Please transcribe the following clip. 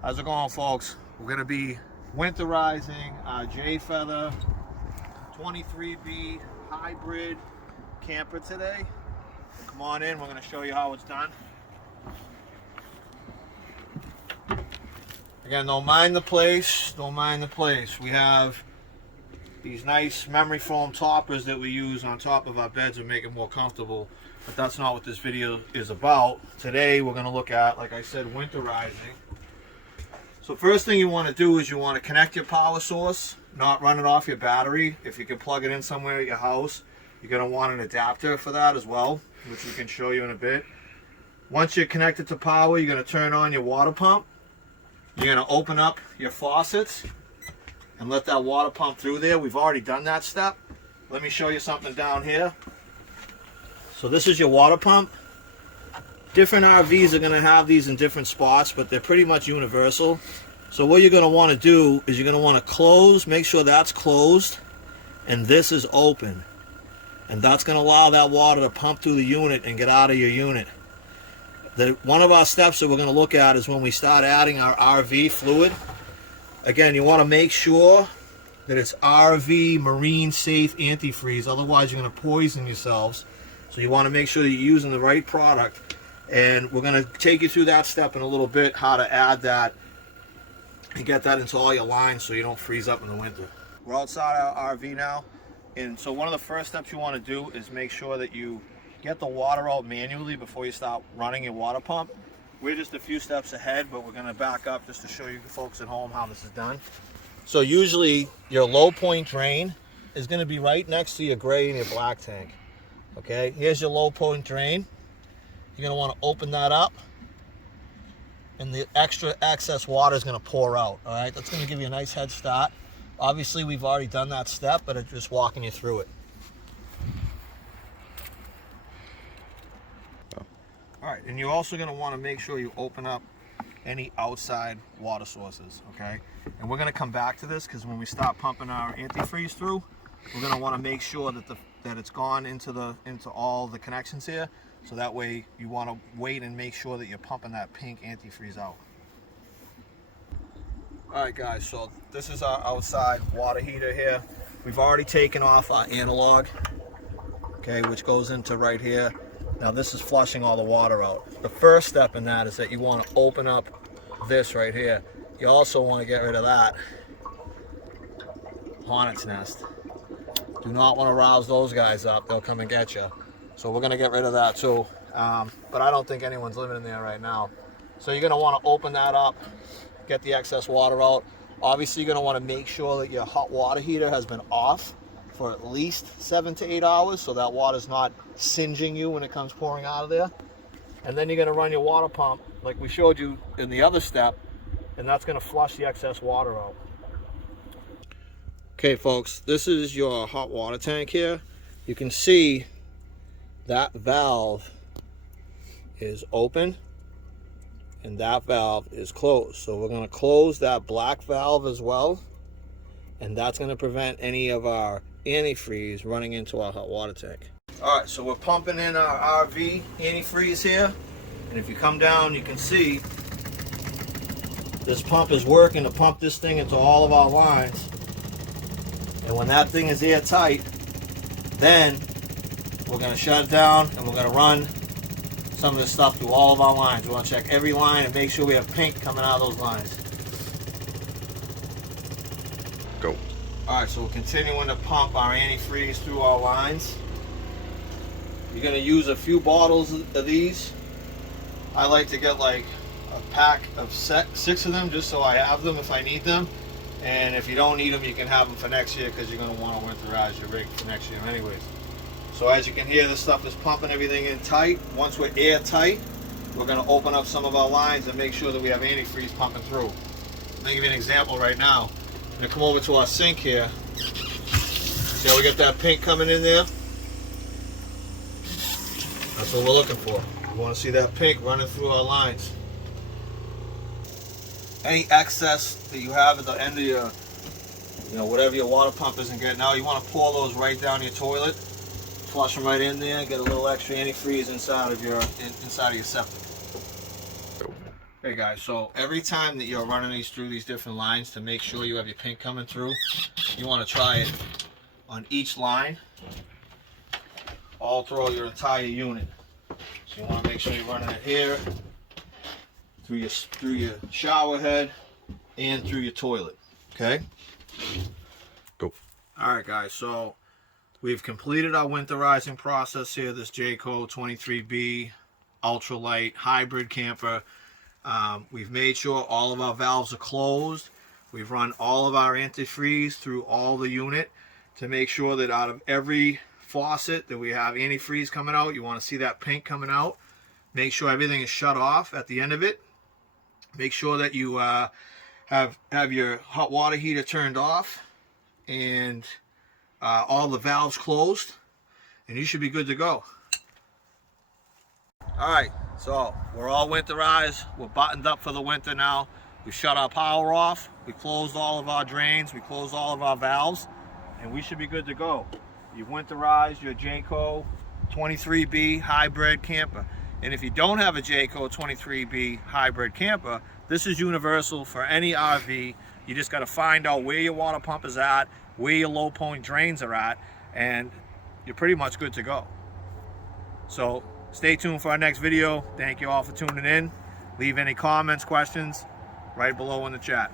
How's it going, folks? We're going to be winterizing our J-Feather 23B hybrid camper today. Come on in, we're going to show you how it's done. Again, don't mind the place, We have these nice memory foam toppers that we use on top of our beds to make it more comfortable, but that's not what this video is about. Today we're going to look at, like I said, winterizing. So first thing you want to do is you want to connect your power source, not run it off your battery. If you can plug it in somewhere at your house, you're going to want an adapter for that as well, which we can show you in a bit. Once you're connected to power, you're going to turn on your water pump. You're going to open up your faucets and let that water pump through there. We've already done that step. Let me show you something down here. So this is your water pump. Different RVs are going to have these in different spots, but they're pretty much universal. So what you're going to want to do is you're going to want to close, make sure that's closed, and this is open. And that's going to allow that water to pump through the unit and get out of your unit. One of our steps that we're going to look at is when we start adding our RV fluid. Again, you want to make sure that it's RV marine safe antifreeze, otherwise you're going to poison yourselves. So you want to make sure that you're using the right product. And we're going to take you through that step in a little bit, how to add that and get that into all your lines so you don't freeze up in the winter. We're outside our RV now, and so one of the first steps you want to do is make sure that you get the water out manually before you start running your water pump. We're just a few steps ahead, but we're going to back up just to show you folks at home how this is done. So usually your low point drain is going to be right next to your gray and your black tank. Okay, here's your low point drain. You're going to want to open that up, and the extra excess water is going to pour out. All right, that's going to give you a nice head start. Obviously, we've already done that step, but I'm just walking you through it. All right, and you're also going to want to make sure you open up any outside water sources, okay? And we're going to come back to this because when we start pumping our antifreeze through, we're going to want to make sure that it's gone into all the connections here. So that way you want to wait and make sure that you're pumping that pink antifreeze out. All right, guys, so this is our outside water heater here. We've already taken off our analog, okay, which goes into right here. Now this is flushing all the water out. The first step in that is that you want to open up this right here. You also want to get rid of that hornet's nest. Do not want to rouse those guys up. They'll come and get you. So we're going to get rid of that too. But I don't think anyone's living in there right now. So you're going to want to open that up, get the excess water out. Obviously, you're going to want to make sure that your hot water heater has been off for at least 7 to 8 hours so that water's not singeing you when it comes pouring out of there. And then you're going to run your water pump like we showed you in the other step, and that's going to flush the excess water out. Okay, folks, this is your hot water tank here. You can see that valve is open and that valve is closed. So we're going to close that black valve as well, and that's going to prevent any of our antifreeze running into our hot water tank. All right, so we're pumping in our RV antifreeze here, and if you come down you can see this pump is working to pump this thing into all of our lines. And when that thing is airtight, then we're going to shut it down and we're going to run some of this stuff through all of our lines. We want to check every line and make sure we have pink coming out of those lines. Go. All right, so we're continuing to pump our antifreeze through our lines. You're going to use a few bottles of these. I like to get like a pack of 6 of them just so I have them if I need them. And if you don't need them, you can have them for next year because you're going to want to winterize your rig for next year anyways. So as you can hear, this stuff is pumping everything in tight. Once we're airtight, we're going to open up some of our lines and make sure that we have antifreeze pumping through. Let me give you an example right now. I'm going to come over to our sink here. See how we got that pink coming in there? That's what we're looking for. We want to see that pink running through our lines. Any excess that you have at the end of your, whatever your water pump isn't getting out, you want to pour those right down your toilet, flush them right in there, get a little extra antifreeze inside of your septic. Okay guys, so every time that you're running these through these different lines to make sure you have your paint coming through, you want to try it on each line all throughout your entire unit. So you want to make sure you're running it here, through your shower head, and through your toilet. Okay? Go. Alright guys, so we've completed our winterizing process here, this Jayco 23B ultralight hybrid camper. We've made sure all of our valves are closed. We've run all of our antifreeze through all the unit to make sure that out of every faucet that we have antifreeze coming out, you want to see that paint coming out. Make sure everything is shut off at the end of it. Make sure that you have your hot water heater turned off and all the valves closed, and you should be good to go. Alright, so we're all winterized. We're buttoned up for the winter now. We shut our power off. We closed all of our drains. We closed all of our valves. And we should be good to go. You've winterized your Jayco 23B hybrid camper. And if you don't have a Jayco 23B hybrid camper, this is universal for any RV. You just got to find out where your water pump is at, where your low point drains are at, and you're pretty much good to go. So stay tuned for our next video. Thank you all for tuning in. Leave any comments, questions right below in the chat.